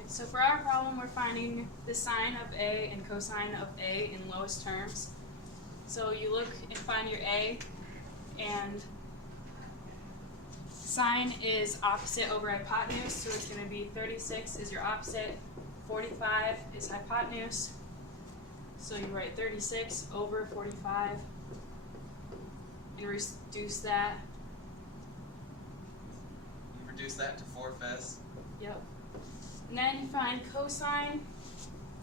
Alright, so for our problem, we're finding the sine of A and cosine of A in lowest terms. So you look and find your A, and sine is opposite over hypotenuse, so it's going to be 36 is your opposite, 45 is hypotenuse. So you write 36 over 45 and reduce that. You reduce that to 4/5. Yep. And then you find cosine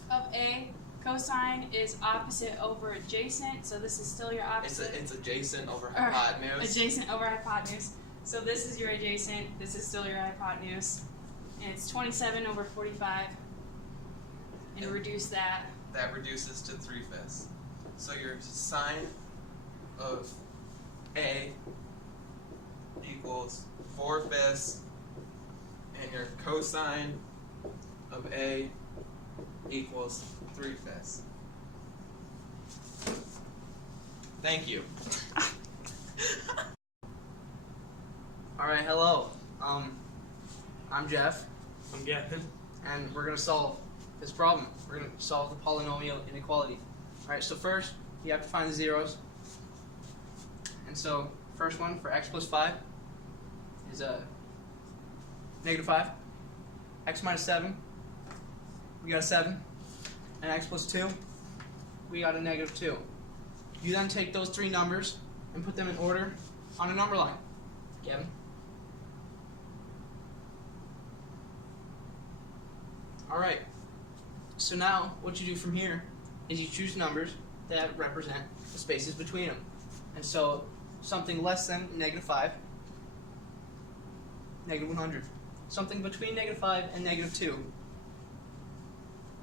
of A. Cosine is opposite over adjacent, so this is still your opposite. It's adjacent over hypotenuse. Adjacent over hypotenuse. So this is your adjacent, this is still your hypotenuse. And it's 27 over 45. And reduce that. That reduces to 3/5. So your sine of A equals 4/5, and your cosine of A equals 3/5. Thank you. Alright, hello. I'm Jeff, I'm Gavin. and we're going to solve this problem. We're going to solve the polynomial inequality. Alright, so first, you have to find the zeros. And so, first one for x plus 5 is negative 5. X minus 7, we got a 7. And x plus 2, we got a negative 2. You then take those three numbers and put them in order on a number line. Gavin? Alright, so now what you do from here is you choose numbers that represent the spaces between them. And so something less than negative 5, negative 100. Something between negative 5 and negative 2,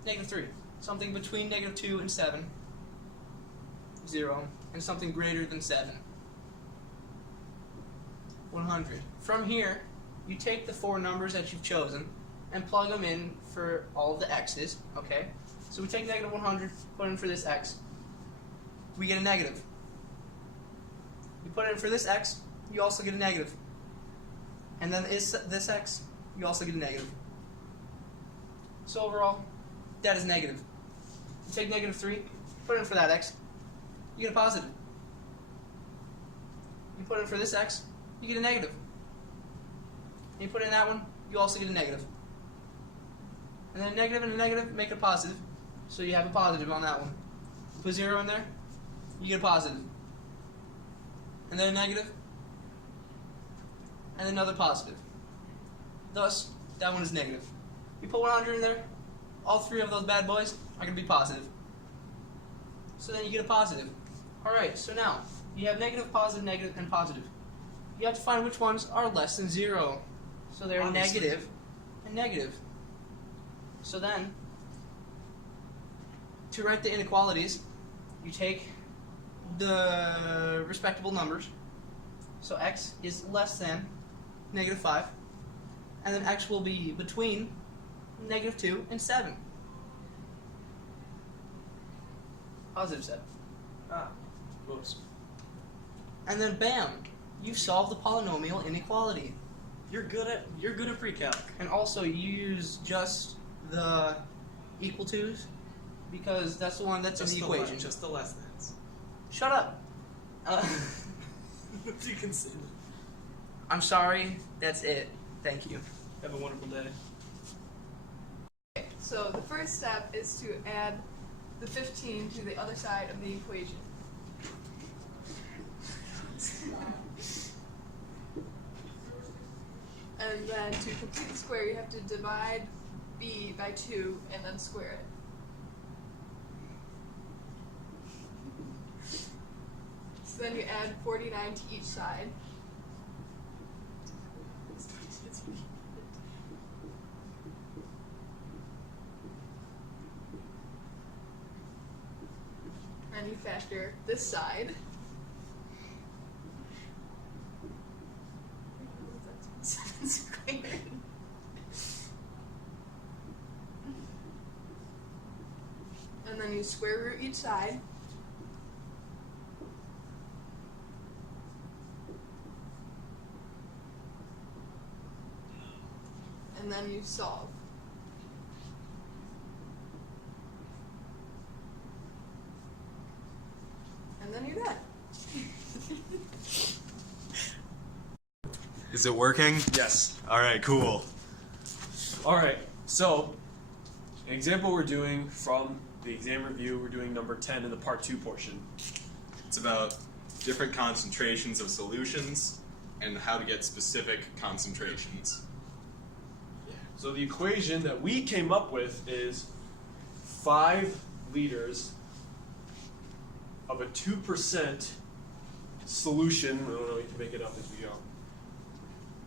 negative 3. Something between negative 2 and 7, 0. And something greater than 7, 100. From here, you take the four numbers that you've chosen and plug them in for all of the x's, okay? So we take negative 100, put in for this x, we get a negative. You put in for this x, you also get a negative. And then this x, you also get a negative. So overall, that is negative. You take negative 3, put in for that x, you get a positive. You put in for this x, you get a negative. And you put in that one, you also get a negative. And then a negative and a negative make a positive. So you have a positive on that one. Put 0 in there, you get a positive. And then a negative, and another positive. Thus, that one is negative. You put 100 in there, all three of those bad boys are going to be positive. So then you get a positive. Alright, so now, you have negative, positive, and positive. You have to find which ones are less than 0. So they're Obviously. negative and negative. So then, to write the inequalities, you take the respectable numbers. So x is less than negative 5. And then x will be between negative 2 and 7. Positive 7. Whoops. And then bam, you've solved the polynomial inequality. You're good at pre-calc. And also you use just the equal to's because that's the one that's in the equation. Just the less thans. Shut up. You can see. I'm sorry, that's it. Thank you. Have a wonderful day. Okay, so the first step is to add the 15 to the other side of the equation. And then to complete the square, you have to divide b by 2 and then square it. So then you add 49 to each side. And you factor this side. Squared. And then you square root each side. And then you solve. and then you're done. Is it working? Yes. All right, cool. All right. So, an example we're doing from the exam review, we're doing number 10 in the part 2 portion. It's about different concentrations of solutions and how to get specific concentrations. So the equation that we came up with is 5 liters of a 2% solution. I don't know, you can make it up as we go.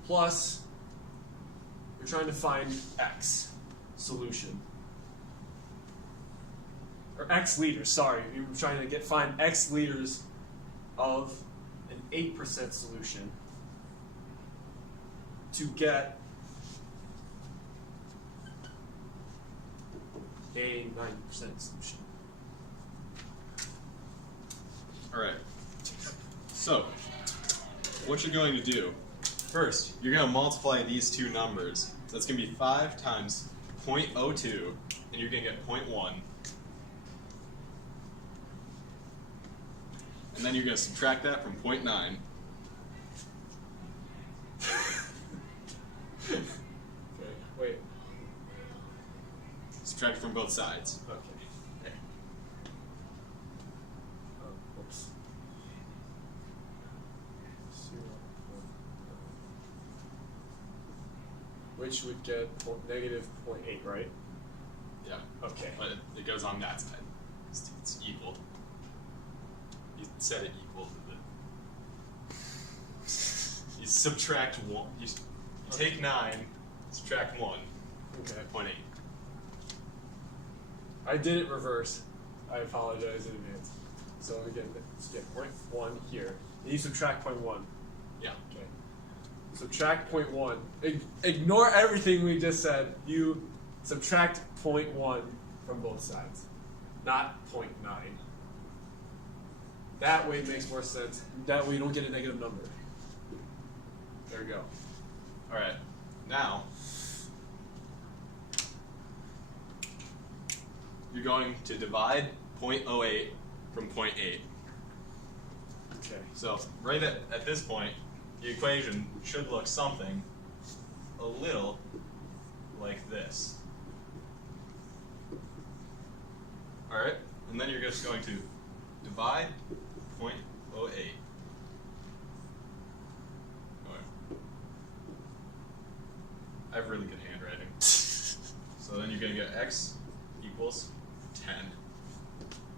Plus, we're trying to find X solution. Or X liters, sorry. We're trying to find X liters of an 8% solution to get a 9% solution. All right. So, what you're going to do, first, you're going to multiply these two numbers. So that's going to be 5 times 0.02, and you're going to get 0.1. And then you're going to subtract that from 0.9. Okay, wait. Subtract it from both sides. Okay. Oh, oops. 0.9. Which would get negative 0.8, right? Yeah. Okay. But it goes on that side. It's equal. You set it equal to the. You subtract 1. You take 9, subtract 1. Okay. 0.8. I did it reverse. I apologize in advance. So again, let's get 0.1 here. And you subtract 0.1. Yeah. Okay. Subtract 0.1. Ignore everything we just said. You subtract 0.1 from both sides, not 0.9. That way it makes more sense. That way you don't get a negative number. There we go. All right. Now, you're going to divide 0.08 from 0.8. Okay. So right at this point, the equation should look something a little like this. All right, and then you're just going to divide 0.08. I have really good handwriting. So then you're going to get x equals 10.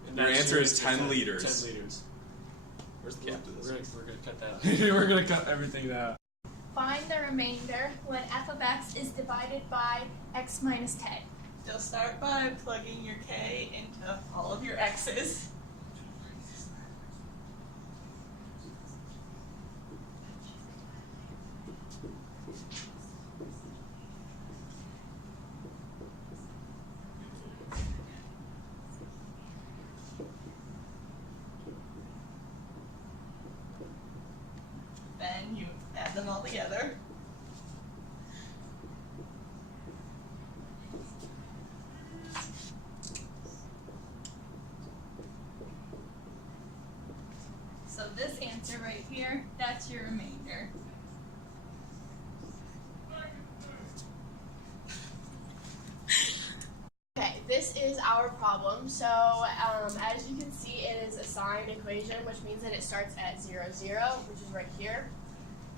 And Your that's answer is 10 10 liters. 10 liters. Where's the cap to this? We're gonna cut that out. We're gonna cut everything out. Find the remainder when f of x is divided by x minus k. You'll start by plugging your k into all of your x's. Then you add them all together. So this answer right here, that's your remainder. Okay, this is our problem. So as you can see, it is a signed equation, which means that it starts at 0, 0, which is right here.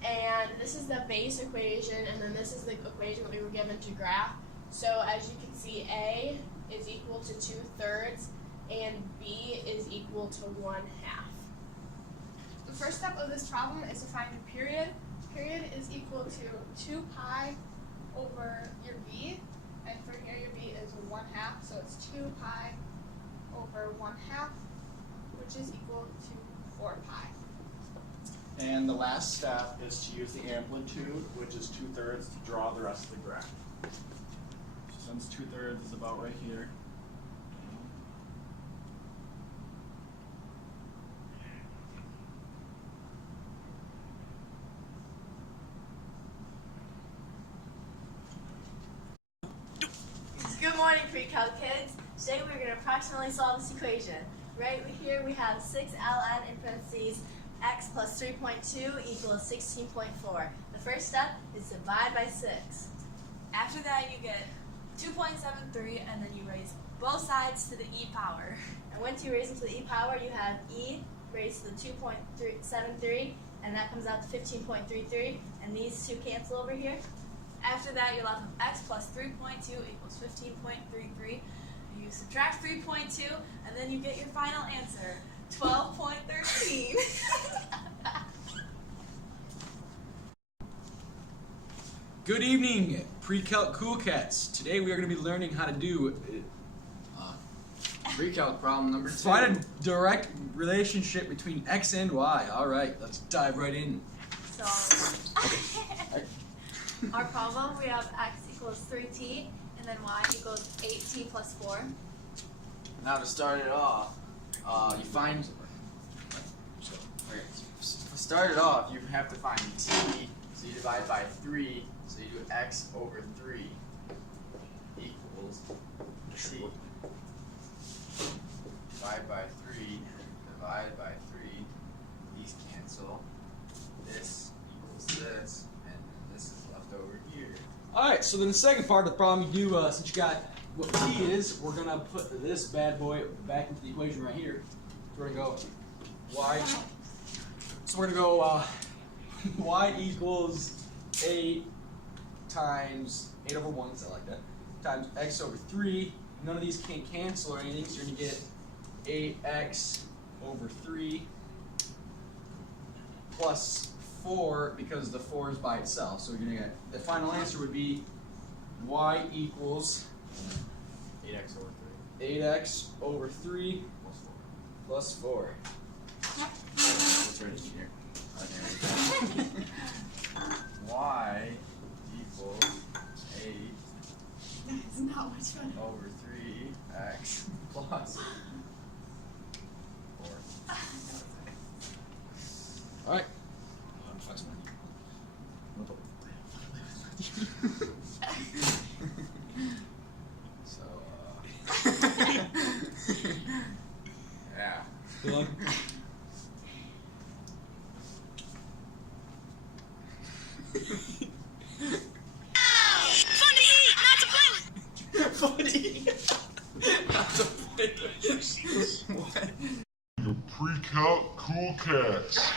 And this is the base equation, and then this is the equation that we were given to graph. So as you can see, A is equal to 2/3, and B is equal to 1/2. The first step of this problem is to find your period. Period is equal to 2 pi over your b, and for here your b is 1/2, so it's 2 pi over 1/2, which is equal to 4 pi. And the last step is to use the amplitude, which is 2/3, to draw the rest of the graph. So since 2/3 is about right here, Good morning, Pre-calc kids. Today we're going to approximately solve this equation. right here we have 6ln in parentheses x plus 3.2 equals 16.4. The first step is divide by 6. After that, you get 2.73, and then you raise both sides to the e power. And once you raise them to the e power, you have e raised to the 2.73, and that comes out to 15.33, and these two cancel over here. After that, you're left with x plus 3.2 equals 15.33. You subtract 3.2, and then you get your final answer, 12.13. Good evening, Pre-calc cool cats. Today we are going to be learning how to do Pre-calc problem number 2. find a direct relationship between x and y. All right, let's dive right in. So, our problem, we have x equals 3t, and then y equals 8t plus 4. Now to start it off, you find. To start it off, you have to find t. So you divide by 3. So you do x over 3 equals t. Divide by 3. Divide by 3. These cancel. This equals this, and this is left over here. All right, so then the second part of the problem you do, since you got what t is, we're going to put this bad boy back into the equation right here. So we're going to go y. So we're going to go y equals 8 times 8 over 1, because I like that, times x over 3. None of these can cancel or anything, so you're going to get 8x over 3 plus 4, because the 4 is by itself. So you're going to get, the final answer would be y equals 8x over 3. 8x over 3 plus 4. Let's write it here. Y equals 8 It's not much fun. over 3x plus 4. All right. So, yeah. Go on. Funny. Not to play with. The Pre-calc cool cats.